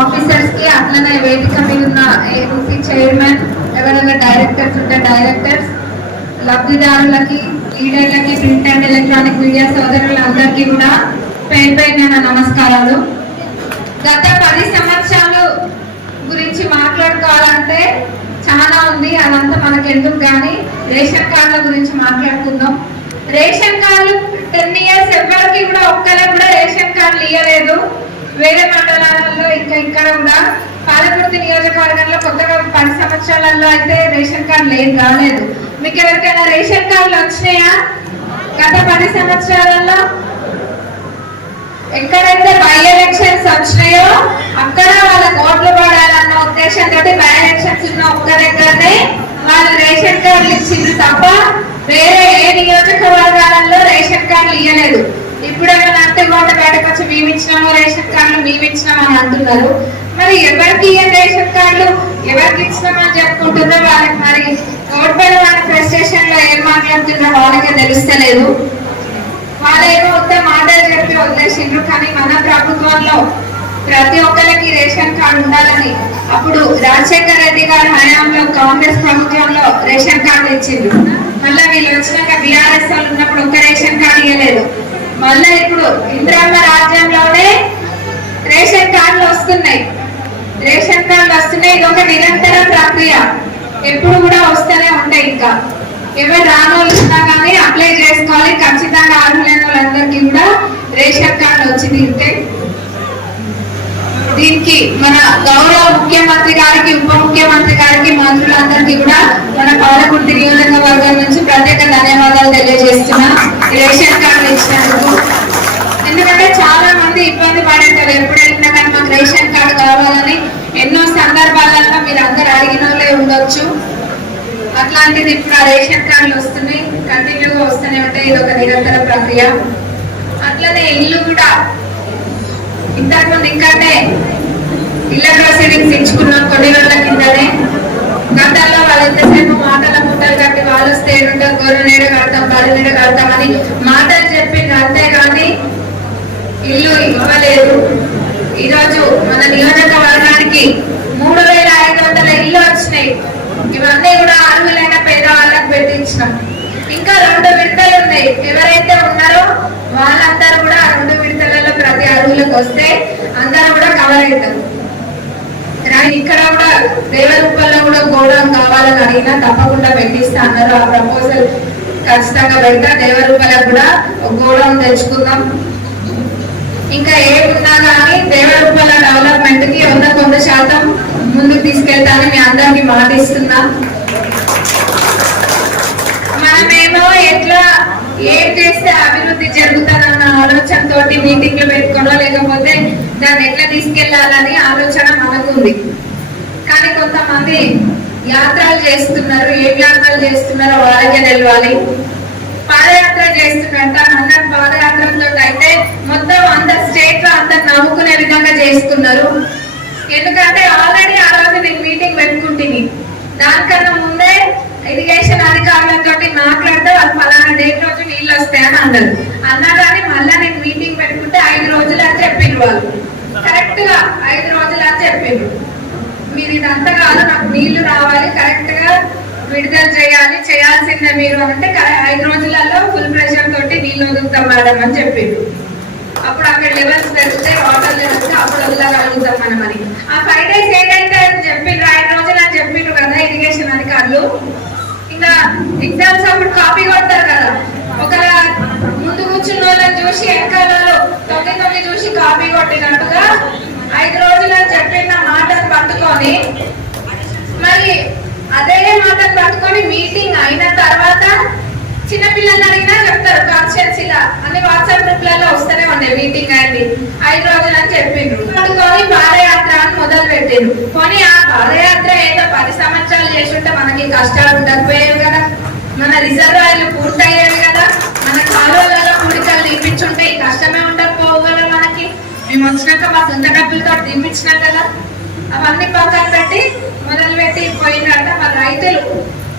ఆఫీసర్స్కి అట్లనే వేదిక మీద ఉన్న ఏపీ చైర్మన్ ఎవరైనా డైరెక్టర్స్ ఉంటే డైరెక్టర్స్ లబ్ధిదారులకి లీడర్లకి ప్రింట్ అండ్ ఎలక్ట్రానిక్ మీడియా సోదరులందరికీ కూడా పేరు పైన నమస్కారాలు. గత పది సంవత్సరాలు గురించి మాట్లాడుకోవాలంటే చాలా ఉంది అదంతా మనకు ఎందుకు కానీ రేషన్ కార్డుల గురించి మాట్లాడుకుందాం. రేషన్ కార్డులు టెన్ ఇయర్స్ ఎవరికి కూడా ఒక్కరికి కూడా రేషన్ కార్డులు ఇవ్వలేదు వేరే మండలాలలో పాలకుర్తి నియోజకవర్గంలో కొత్తగా పది సంవత్సరాలలో అయితే రేషన్ కార్డు లేదు రాలేదు. మీకు ఎవరికైనా రేషన్ కార్డులు వచ్చినాయా? గత పది సంవత్సరాలలో ఎక్కడైతే బై ఎలక్షన్స్ వచ్చినాయో అక్కడ వాళ్ళ ఓట్లు పడాలన్న ఉద్దేశంతో బై ఎలక్షన్స్ ఉన్న ఒక్క దగ్గరనే వాళ్ళు రేషన్ కార్డులు ఇచ్చింది తప్ప వేరే ఏ నియోజకవర్గాలలో రేషన్ కార్డులు ఇవ్వలేదు ఇప్పుడు ఏమైనా బయటకు వచ్చి మేము ఇచ్చినాము రేషన్ కార్డులు మేము ఇచ్చినాము అని అంటున్నారు. మరి ఎవరికి ఇయ్యని రేషన్ కార్డులు ఎవరికి ఇచ్చినామని చెప్పుకుంటుందో వాళ్ళకి మరి ఓట్పడి వాళ్ళ ప్రెస్టేషన్లో ఏం మాట్లాడుతున్నా వాళ్ళకే తెలుస్తలేదు. వాళ్ళేమో వద్ద మాటలు చెప్పి వదిలేసిండ్రు కానీ మన ప్రభుత్వంలో ప్రతి ఒక్కరికి రేషన్ కార్డు ఉండాలని అప్పుడు రాజశేఖర్ రెడ్డి గారి హయాంలో కాంగ్రెస్ ప్రభుత్వంలో రేషన్ కార్డు ఇచ్చిండ్రు మళ్ళీ వీళ్ళు వచ్చినాక బీఆర్ఎస్ వాళ్ళు ఉన్నప్పుడు ఒక్క రేషన్ కార్డు ఇవ్వలేదు మళ్ళీ ఇప్పుడు ఇంద్రమ్మ రాజ్యంలోనే రేషన్ కార్డులు వస్తున్నాయి రేషన్ వస్తున్నాయి. ఇది ఒక నిరంతర ప్రక్రియ. ఎప్పుడు కూడా వస్తూనే ఉంటాయి ఇంకా. ఎవరు రానోళ్ళు ఉన్నా కానీ అప్లై చేసుకోవాలి. ఖచ్చితంగా అర్హులైన వాళ్ళందరికీ కూడా రేషన్ కార్డు వచ్చి తీరుతాయి దీనికి మన గౌరవ ముఖ్యమంత్రి గారికి ఉప ముఖ్యమంత్రి గారికి మంత్రులందరికీ కూడా మన పాలకుర్తి నియోజకవర్గం నుంచి ప్రత్యేక ధన్యవాదాలు తెలియజేస్తున్నా. రేషన్ కార్డు ఇచ్చినందుకు. ఎందుకంటే చాలా మంది ఇబ్బంది పడేటారు ఎప్పుడు వెళ్ళినా కానీ మాకు రేషన్ కార్డు కావాలని ఎన్నో సందర్భాలలో మీరు అందరు అడిగిన వాళ్ళే అట్లాంటిది ఇప్పుడు ఆ రేషన్ కార్డులు వస్తున్నాయి కంటిన్యూగా వస్తూనే ఉంటాయి ఇది ఒక నిరంతర ప్రక్రియ. అట్లనే ఇల్లు కూడా ఇంతకుముందు ఇంకంటే ఇళ్ళ ప్రొసీడింగ్స్ ఇచ్చుకున్నాం కొన్ని రోజుల కిందనే. గతంలో వాళ్ళు ఎంతసేపు మాటల ముట్టలు కట్టి వాళ్ళు వస్తే ఏడుంటారు గొర్రె నీడ కడతాం బలి నీడ కడతామని మాటలు చెప్పింది అంతే కానీ ఇల్లు ఇవ్వలేదు. ఈరోజు మన నియోజకవర్గానికి మూడు వేల ఐదు వందల ఇల్లు వచ్చినాయి. ఇవన్నీ కూడా అర్హులైన పేదవాళ్ళకు పెట్టించినాం. ఇంకా రెండు విడతలు ఉన్నాయి. ఎవరైతే ఉన్నారో వాళ్ళందరూ కూడా ఆ రెండు విడతలలో ప్రతి అర్హులకు వస్తే అందరూ కూడా కవర్ అవుతారు. రా- ఇక్కడ కూడా దేవరూపంలో కూడా గోడౌన్ కావాలని అడిగినా తప్పకుండా పెట్టిస్తా అన్నారు. ఆ ప్రపోజల్ ఖచ్చితంగా పెడతా. దేవరూపంలో కూడా ఒక గోడౌన్ తెచ్చుకుందాం. ఇంకా ఏమున్నా కానీ దేవరూపంలో డెవలప్మెంట్కి వంద కొంత శాతం ముందుకు తీసుకెళ్తాను మీ అందరికి మాటిస్తున్నా మనమేమో ఎట్లా ఏం చేస్తే అభివృద్ధి జరుగుతుందన్న ఆలోచనతో మీటింగ్లు పెట్టుకోవడం లేకపోతే దాన్ని ఎట్లా తీసుకెళ్ళాలని ఆలోచన మనకుంది కానీ కొంతమంది యాత్రలు చేస్తున్నారు ఏం యాత్రలు చేస్తున్నారో వాళ్ళకే తెలియాలి పాదయాత్ర చేస్తున్నట్ట మన పాదయాత్రతో అయితే మొత్తం అంత స్టేట్లో అంత నమ్ముకునే విధంగా చేస్తున్నారు ఎందుకంటే ఆల్రెడీ ఆ రోజు నేను మీటింగ్ పెట్టుకుంటుంది దానికన్నా ముందే ఇరిగేషన్ అధికారులతో మాట్లాడితే వాళ్ళు ఫలానా డేట్ రోజు నీళ్ళు వస్తాయని అన్నారు. అన్నా కానీ మళ్ళా నేను మీటింగ్ పెట్టుకుంటే ఐదు రోజులు అని చెప్పిండ్రు వాళ్ళు. కరెక్ట్గా ఐదు రోజులు అని చెప్పిండ్రు మీరు ఇదంతా కాదు నాకు నీళ్ళు రావాలి కరెక్ట్గా విడుదల చేయాలి చేయాల్సిందే మీరు అంటే ఐదు రోజులలో ఫుల్ ప్రెషర్ తోటి నీళ్ళు వదులుతాం మేడం అని చెప్పిండు అప్పుడు అక్కడ లెవెల్స్ పెరిగితే వాటర్ లెవెల్స్ అప్పుడు వదలగలుగుతాం మనం అని. ఆ ఫైవ్ డేస్ ఏదైతే చెప్పిండ్రు ఐదు రోజులు అని చెప్పిండ్రు కదా ఇరిగేషన్ అధికారులు ఇంకా ఎగ్జామ్స్ అప్పుడు కాపీ కొడతారు కదా ఒక ముందు కూర్చున్న వాళ్ళని చూసి వెనకాల తొమ్మిది తొమ్మిది చూసి కాపీ కొట్టినట్టుగా ఐదు రోజులు అని చెప్పిన మాటను పట్టుకొని మరి అదే మాటను పట్టుకొని మీటింగ్ అయిన తర్వాత చిన్న పిల్లల్ని అడిగినా చెప్తారు కాన్స్టిట్యున్సీలా అన్ని వాట్సాప్ గ్రూప్లలో వస్తూనే ఉన్నాయి మీటింగ్ అయింది. ఐదు రోజులు అని చెప్పిండ్రు. పట్టుకొని పాదయాత్ర అని మొదలు పెట్టిండ్రు కొని ఆ పాదయాత్ర ఏదో పది సంవత్సరాలు చేస్తుంటే మనకి కష్టాలు ఉండకపోయేవి కదా. మన రిజర్వాయర్లు పూర్తయ్యేవి కదా. మన కాలువలలో కూడికలు తీపించుంటే ఈ కష్టమే ఉండకపోవు కదా మనకి. మేము వచ్చినాక మా సొంత డబ్బులతో తీపించినాం కదా. అవన్నీ పక్కన పెట్టి మొదలు పెట్టి పోయినట్ట మా రైతులు.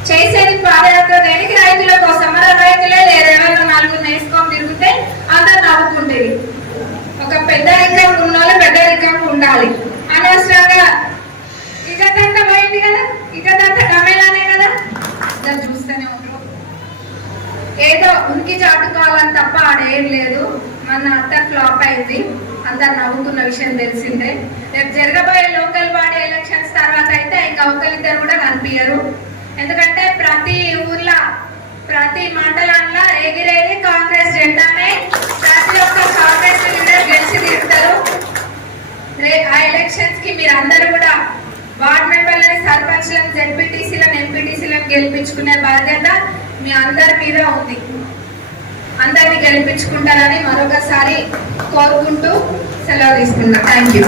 చేసేది పాదయాత్ర దేనికి? రైతుల కోసం. మన రైతులే లేరు ఎవరైనా నాలుగు నేసుకొని తిరిగితే అందరు నవ్వుకుంటేది ఒక పెద్ద రికం ఉన్న వాళ్ళు పెద్ద రికం ఉండాలి అనే ఏదో ఉనికి చాటుకోవాలని తప్ప ఆడేం లేదు. మన అంతా ఫ్లాప్ అయింది. అందరు నవ్వుకున్న విషయం తెలిసిందే. రేపు జరగబోయే లోకల్ బాడీ ఎలక్షన్స్ తర్వాత అయితే ఇంకా ఒకరిద్దరు కూడా కనిపించరు ఎందుకంటే ప్రతి ఊర్లో ప్రతి మండలంలో ఎగిరేది కాంగ్రెస్ జెండానే. ప్రతి ఒక్క కాంగ్రెస్ లీడర్ గెలిచి తీరుతారు. రే- ఆ ఎలక్షన్స్కి మీరు అందరూ కూడా వార్డ్ మెంబర్లని సర్పంచ్లను జెడ్పీటీసీలను గెలిపించుకునే బాధ్యత మీ అందరి మీద ఉంది. అందరిని గెలిపించుకుంటారని మరొకసారి కోరుకుంటూ సెలవు తీసుకున్నా థ్యాంక్ యూ